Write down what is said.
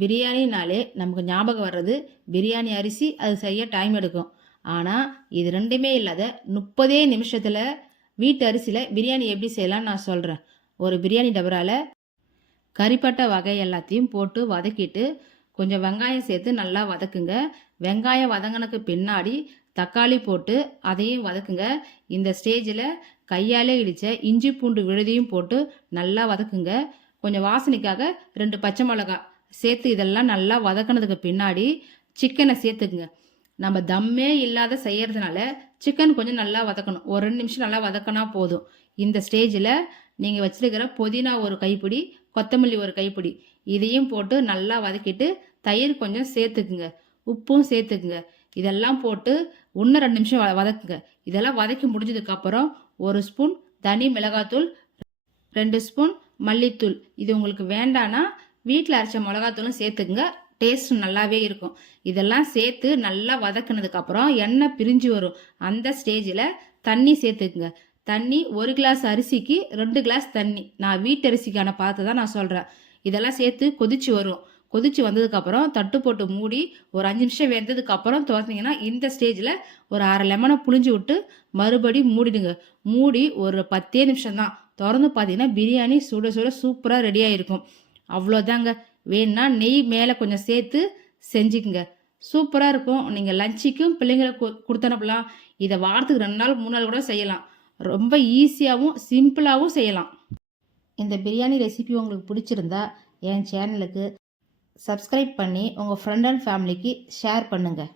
பிரியாணினாலே நமக்கு ஞாபகம் வர்றது பிரியாணி அரிசி, அது செய்ய டைம் எடுக்கும். ஆனால் இது ரெண்டுமே இல்லாத 30 நிமிஷத்தில் வீட்டு அரிசியில் பிரியாணி எப்படி செய்யலாம்னு நான் சொல்கிறேன். ஒரு பிரியாணி டபராவில் கறிப்பட்ட வகை எல்லாத்தையும் போட்டு வதக்கிட்டு கொஞ்சம் வெங்காயம் சேர்த்து நல்லா வதக்குங்க. வெங்காயம் வதங்கினக்கு பின்னாடி தக்காளி போட்டு அதையும் வதக்குங்க. இந்த ஸ்டேஜில் கையாலே இடித்த இஞ்சி பூண்டு விழுதியும் போட்டு நல்லா வதக்குங்க. கொஞ்சம் வாசனைக்காக 2 பச்சை மிளகா சேர்த்து இதெல்லாம் நல்லா வதக்கினதுக்கு பின்னாடி சிக்கனை சேர்த்துக்குங்க. நம்ம தம்மே இல்லாத செய்யறதுனால சிக்கன் கொஞ்சம் நல்லா வதக்கணும். ஒரு 2 நிமிஷம் நல்லா வதக்கினா போதும். இந்த ஸ்டேஜில் நீங்கள் வச்சிருக்கிற புதினா ஒரு கைப்பிடி, கொத்தமல்லி ஒரு கைப்பிடி இதையும் போட்டு நல்லா வதக்கிட்டு தயிர் கொஞ்சம் சேர்த்துக்குங்க, உப்பும் சேர்த்துக்குங்க. இதெல்லாம் போட்டு இன்னும் 2 நிமிஷம் வதக்குங்க. இதெல்லாம் வதக்கி முடிஞ்சதுக்கப்புறம் 1 ஸ்பூன் தனி மிளகாத்தூள், 2 ஸ்பூன் மல்லித்தூள், இது உங்களுக்கு வேண்டான்னா வீட்டில் அரைச்ச மிளகாத்தூளும் சேர்த்துக்குங்க. டேஸ்ட் நல்லாவே இருக்கும். இதெல்லாம் சேர்த்து நல்லா வதக்குனதுக்கப்புறம் எண்ணெய் பிரிஞ்சு வரும். அந்த ஸ்டேஜில் தண்ணி சேர்த்துக்குங்க. தண்ணி 1 கிளாஸ் அரிசிக்கு 2 கிளாஸ் தண்ணி. நான் வீட்டு அரிசிக்கான பார்த்து தான் நான் சொல்கிறேன். இதெல்லாம் சேர்த்து கொதிச்சு வரும். கொதிச்சு வந்ததுக்கப்புறம் தட்டு போட்டு மூடி ஒரு 5 நிமிஷம் வெந்ததுக்கப்புறம் திறந்தீங்கன்னா இந்த ஸ்டேஜில் ஒரு 1/2 லெமனை புழிஞ்சு விட்டு மறுபடி மூடிடுங்க. மூடி ஒரு 10 நிமிஷம் தான் திறந்து பார்த்தீங்கன்னா பிரியாணி சுட சுட சூப்பராக ரெடியாக இருக்கும். அவ்வளோதாங்க. வேணுன்னா நெய் மேலே கொஞ்சம் சேர்த்து செஞ்சுக்குங்க. சூப்பராக இருக்கும். நீங்கள் லஞ்சுக்கும் பிள்ளைங்களுக்கு கொடுத்தனுப்பலாம். இதை வாரத்துக்கு 2 நாள் 3 நாள் கூட செய்யலாம். ரொம்ப ஈஸியாகவும் சிம்பிளாகவும் செய்யலாம். இந்த பிரியாணி ரெசிபி உங்களுக்கு பிடிச்சிருந்தா என் சேனலுக்கு சப்ஸ்கிரைப் பண்ணி உங்கள் ஃப்ரெண்ட் அண்ட் ஃபேமிலிக்கு ஷேர் பண்ணுங்கள்.